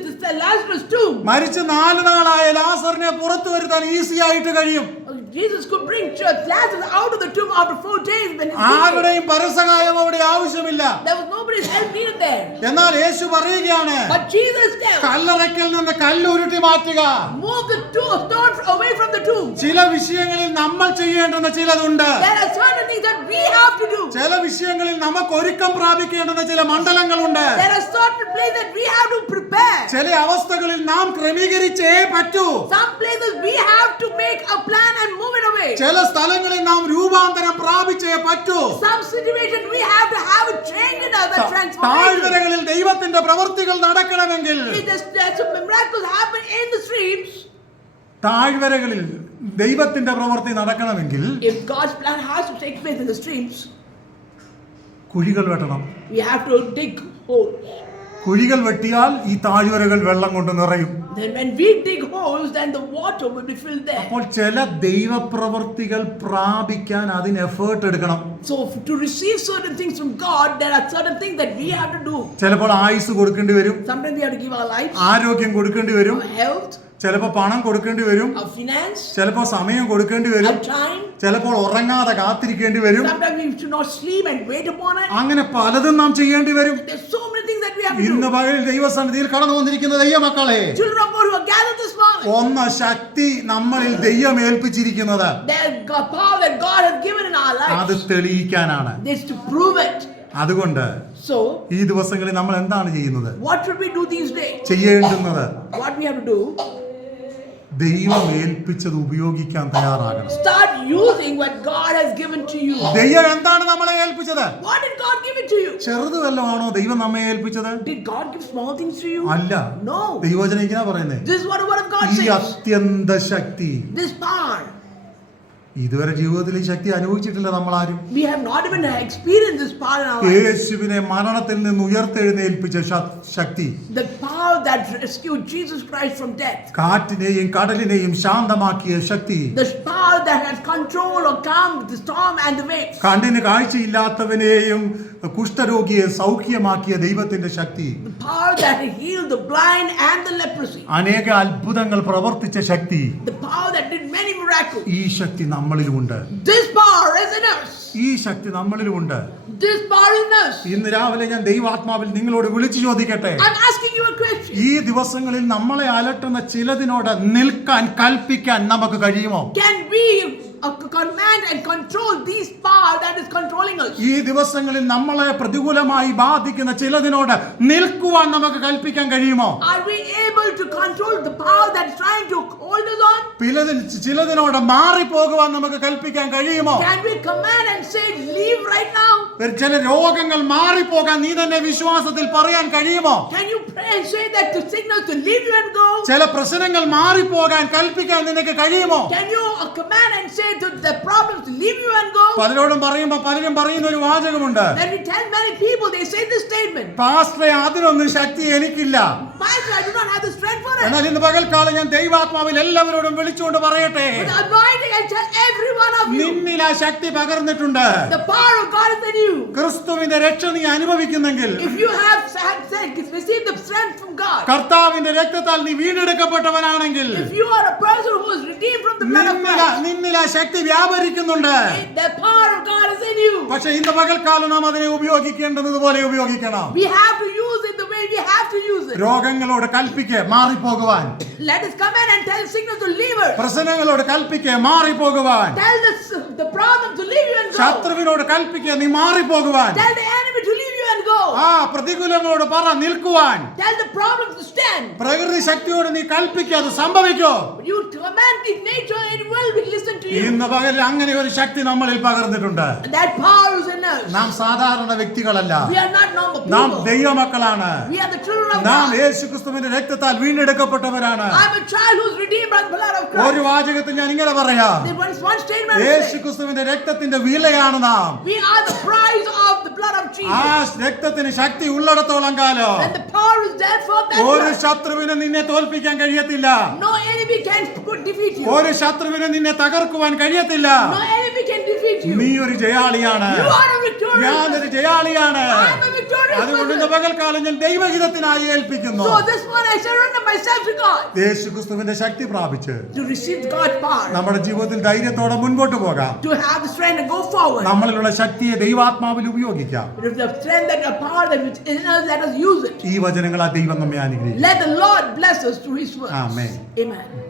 Speaker 2: Lazarus tomb,
Speaker 1: മരിച്ച് നാല് നാളായ ലാസറിനെ പുറത്തു വരുത്താൻ ഈസി ആയിട്ട് കഴിയും
Speaker 2: Jesus could bring church Lazarus out of the tomb after four days when he
Speaker 1: ആരുടെയും പരസഹായം അവിടെ ആവശ്യമില്ല
Speaker 2: there was nobody's help needed there.
Speaker 1: എന്നാൽ യേശു പറയുകയാണ്
Speaker 2: But Jesus said,
Speaker 1: കല്ലറയ്ക്കൽ നിന്ന് കല്ലുരുട്ടി മാറ്റുക
Speaker 2: move the two stones away from the tomb.
Speaker 1: ചില വിഷയങ്ങളിൽ നമ്മൾ ചെയ്യേണ്ടുന്ന ചിലതുണ്ട്
Speaker 2: There are certain things that we have to do.
Speaker 1: ചില വിഷയങ്ങളിൽ നമുക്ക് ഒരുക്കം പ്രാപിക്കേണ്ടുന്ന ചില മണ്ഡലങ്ങളുണ്ട്
Speaker 2: There are certain places that we have to prepare.
Speaker 1: ചില അവസ്ഥകളിൽ നാം ക്രമീകരിച്ചേ പറ്റൂ
Speaker 2: Some places we have to make a plan and move it away.
Speaker 1: ചില സ്ഥലങ്ങളിൽ നാം രൂപാന്തരം പ്രാപിച്ചേ പറ്റൂ. താഴ്വരകളിൽ ദൈവത്തിന്റെ പ്രവൃത്തികൾ നടക്കണമെങ്കിൽ
Speaker 2: If there's, there's some miracles happen in the streams,
Speaker 1: താഴ്വരകളിൽ ദൈവത്തിന്റെ പ്രവൃത്തി നടക്കണമെങ്കിൽ കുഴികൾ വെട്ടണം
Speaker 2: we have to dig holes.
Speaker 1: കുഴികൾ വെട്ടിയാൽ ഈ താഴ്വരകൾ വെള്ളം കൊണ്ട് നിറയും
Speaker 2: Then when we dig holes, then the water will be filled there.
Speaker 1: അപ്പോൾ ചില ദൈവപ്രവൃത്തികൾ പ്രാപിക്കാൻ അതിന് എഫേർട്ട് എടുക്കണം
Speaker 2: So f- to receive certain things from God, there are certain things that we have to do.
Speaker 1: ചിലപ്പോൾ ആയുസ് കൊടുക്കേണ്ടി വരും
Speaker 2: Sometimes we have to give our lives,
Speaker 1: ആരോഗ്യം കൊടുക്കേണ്ടി വരും
Speaker 2: our health,
Speaker 1: ചിലപ്പോ പണം കൊടുക്കേണ്ടി വരും. ചിലപ്പോ സമയം കൊടുക്കേണ്ടി വരും. ചിലപ്പോൾ ഉറങ്ങാതെ കാത്തിരിക്കേണ്ടി വരും. അങ്ങനെ പലതും നാം ചെയ്യേണ്ടി വരും. ഇന്ന് പകലിൽ ദൈവസന്നിധിയിൽ കടന്നു വന്നിരിക്കുന്ന ദൈവമക്കളെ ഒന്ന ശക്തി നമ്മളിൽ ദൈവം ഏൽപ്പിച്ചിരിക്കുന്നത്. അത് തെളിയിക്കാനാണ്. അതുകൊണ്ട് ഈ ദിവസങ്ങളിൽ നമ്മൾ എന്താണ് ചെയ്യുന്നത്? ചെയ്യേണ്ടുന്നത്. ദൈവം ഏൽപ്പിച്ചത് ഉപയോഗിക്കാൻ തയ്യാറാകണം
Speaker 2: Start using what God has given to you.
Speaker 1: ദൈവം എന്താണ് നമ്മളെ ഏൽപ്പിച്ചത്
Speaker 2: What did God give it to you?
Speaker 1: ചെറുത് വല്ലതാണോ ദൈവം നമ്മെ ഏൽപ്പിച്ചത്
Speaker 2: Did God give small things to you?
Speaker 1: അല്ല
Speaker 2: No.
Speaker 1: ദൈവവചനം ഇങ്ങനെ പറയുന്നത്
Speaker 2: is what the word of
Speaker 1: ഈ അത്യന്ത ശക്തി
Speaker 2: This power.
Speaker 1: ഇതുവരെ ജീവിതത്തിൽ ഈ ശക്തി അനുഭവിച്ചിട്ടില്ല നമ്മൾ ആരും
Speaker 2: We have not even experienced this power in our life.
Speaker 1: യേശുവിനെ മരണത്തിൽ നിന്ന് ഉയർത്തെഴുന്നേൽപ്പിച്ച ശക്തി
Speaker 2: The power that rescued Jesus Christ from death.
Speaker 1: കാറ്റിനെയും കടലിനെയും ശാന്തമാക്കിയ Shakti
Speaker 2: The power that has control or calmed the storm and the waves.
Speaker 1: കണ്ണിന് കാഴ്ചയില്ലാത്തവനെയും കുഷ്ഠരോഗിയെ സൗഖ്യമാക്കിയ ദൈവത്തിന്റെ ശക്തി
Speaker 2: The power that healed the blind and the leprosy.
Speaker 1: അനേക അത്ഭുതങ്ങൾ പ്രവർത്തിച്ച ശക്തി
Speaker 2: The power that did
Speaker 1: ഈ ശക്തി നമ്മളിലുമുണ്ട്
Speaker 2: This power is in us.
Speaker 1: ഈ ശക്തി നമ്മളിലുമുണ്ട്
Speaker 2: This power is in us.
Speaker 1: ഇന്ന് രാവിലെ ഞാൻ ദൈവാത്മാവിൽ നിങ്ങളോട് വിളിച്ചു ചോദിക്കട്ടെ
Speaker 2: I'm asking you a question.
Speaker 1: ഈ ദിവസങ്ങളിൽ നമ്മളെ അലട്ടുന്ന ചിലതിനോട് നിൽക്കാൻ കൽപ്പിക്കാൻ നമുക്ക് കഴിയുമോ
Speaker 2: Can we command and control this power that is controlling us?
Speaker 1: ഈ ദിവസങ്ങളിൽ നമ്മളെ പ്രതികൂലമായി ബാധിക്കുന്ന ചിലതിനോട് നിൽക്കുവാൻ നമുക്ക് കൽപ്പിക്കാൻ കഴിയുമോ
Speaker 2: Are we able to control the power that is trying to hold us on?
Speaker 1: ചിലതിൽ ചിലതിനോട് മാറിപ്പോകുവാൻ നമുക്ക് കൽപ്പിക്കാൻ കഴിയുമോ
Speaker 2: Can we command and say, leave right now?
Speaker 1: ചില രോഗങ്ങൾ മാറിപ്പോകാൻ നീ തന്നെ വിശ്വാസത്തിൽ പറയാൻ കഴിയുമോ
Speaker 2: Can you pray and say that to signal to leave you and go?
Speaker 1: ചില പ്രശ്നങ്ങൾ മാറിപ്പോകാൻ കൽപ്പിക്കാൻ നിനക്ക് കഴിയുമോ
Speaker 2: Can you uh, command and say to the problems to leave you and go?
Speaker 1: പലരോടും പറയുമ്പോൾ പലരും പറയുന്ന ഒരു വാചകമുണ്ട്
Speaker 2: Then we tell many people, they say this statement.
Speaker 1: പാസ്റ്ററെ അതിനൊന്നും ശക്തി എനിക്കില്ല
Speaker 2: Pastor, I do not have the strength.
Speaker 1: എന്നാൽ ഇന്ന് ഞാൻ ദൈവാത്മാവിൽ എല്ലാവരോടും വിളിച്ചുകൊണ്ട് പറയട്ടെ. നിന്നിൽ ആ ശക്തി പകർന്നിട്ടുണ്ട്. ക്രിസ്തുവിന്റെ രക്ഷ നീ അനുഭവിക്കുന്നെങ്കിൽ കർത്താവിന്റെ രക്തത്താൽ നീ വീണ്ടെടുക്കപ്പെട്ടവനാണെങ്കിൽ നിന്നിൽ ആ ശക്തി വ്യാപരിക്കുന്നുണ്ട്. പക്ഷെ ഇന്ന് പകൽക്കാലം നാം അതിനെ ഉപയോഗിക്കേണ്ടത് ഉപയോഗിക്കണം.
Speaker 2: We have to use it we have to use it.
Speaker 1: രോഗങ്ങളോട് കൽപ്പിക്ക് മാറിപ്പോകുവാൻ
Speaker 2: Let us come in and tell sickness to leave us.
Speaker 1: പ്രശ്നങ്ങളോട് കൽപ്പിക്ക് മാറിപ്പോകുവാൻ
Speaker 2: Tell the, the problem to leave you and go.
Speaker 1: ശത്രുവിനോട് കൽപ്പിക്ക് നീ മാറിപ്പോകുവാൻ
Speaker 2: Tell the enemy to leave and go.
Speaker 1: ആ പ്രതികൂലങ്ങളോട് പറ നിൽക്കുവാൻ
Speaker 2: Tell the problem to stand.
Speaker 1: പ്രകൃതി ശക്തിയോട് നീ കൽപ്പിക്കുക അത് സംഭവിക്കോ
Speaker 2: You command the nature it will be listen to you.
Speaker 1: ഇന്ന് പകലിൽ അങ്ങനെ ഒരു ശക്തി നമ്മളിൽ പകർന്നിട്ടുണ്ട്
Speaker 2: And that power is in us.
Speaker 1: നാം സാധാരണ വ്യക്തികളല്ല
Speaker 2: We are not normal
Speaker 1: നാം
Speaker 2: people.
Speaker 1: ദൈവമക്കളാണ്
Speaker 2: We are the children of
Speaker 1: നാം
Speaker 2: God.
Speaker 1: യേശു ക്രിസ്തുവിന്റെ രക്തത്താൽ വീണ്ടെടുക്കപ്പെട്ടവരാണ്
Speaker 2: I'm a child who's redeemed by the blood of
Speaker 1: ഒരു
Speaker 2: Christ.
Speaker 1: വാചകത്തിൽ ഞാൻ ഇങ്ങനെ പറയാം
Speaker 2: There was one statement I
Speaker 1: Yeshu
Speaker 2: say.
Speaker 1: ക്രിസ്തുവിന്റെ രക്തത്തിന്റെ വിലയാണ് നാം
Speaker 2: We are the prize of the blood of
Speaker 1: ആ
Speaker 2: Jesus.
Speaker 1: രക്തത്തിന് ശക്തി ഉള്ളിടത്തോളം കാലോ. ഒരു ശത്രുവിനെ നിന്നെ തോൽപ്പിക്കാൻ കഴിയത്തില്ല. ഒരു ശത്രുവിനെ നിന്നെ തകർക്കുവാൻ കഴിയത്തില്ല. നീ ഒരു ജയാളിയാണ്. ഞാനൊരു ജയാളിയാണ്. അതുകൊണ്ട് ഇന്ന് പകൽക്കാലം ഞാൻ ദൈവഹിതത്തിനായി ഏൽപ്പിക്കുന്നു. യേശുക്രിസ്തുവിന്റെ ശക്തി പ്രാപിച്ച് നമ്മുടെ ജീവിതത്തിൽ ധൈര്യത്തോടെ മുൻപോട്ട് പോകാം. നമ്മളിലുള്ള ശക്തിയെ ദൈവാത്മാവിൽ ഉപയോഗിക്കാം.
Speaker 2: With the that a power that is in us, let us use it.
Speaker 1: ഈ വചനങ്ങൾ ആ ദൈവം നമ്മെ അനുഗ്രഹിക്കും
Speaker 2: Let the Lord bless us through His words.
Speaker 1: Amen.
Speaker 2: Amen.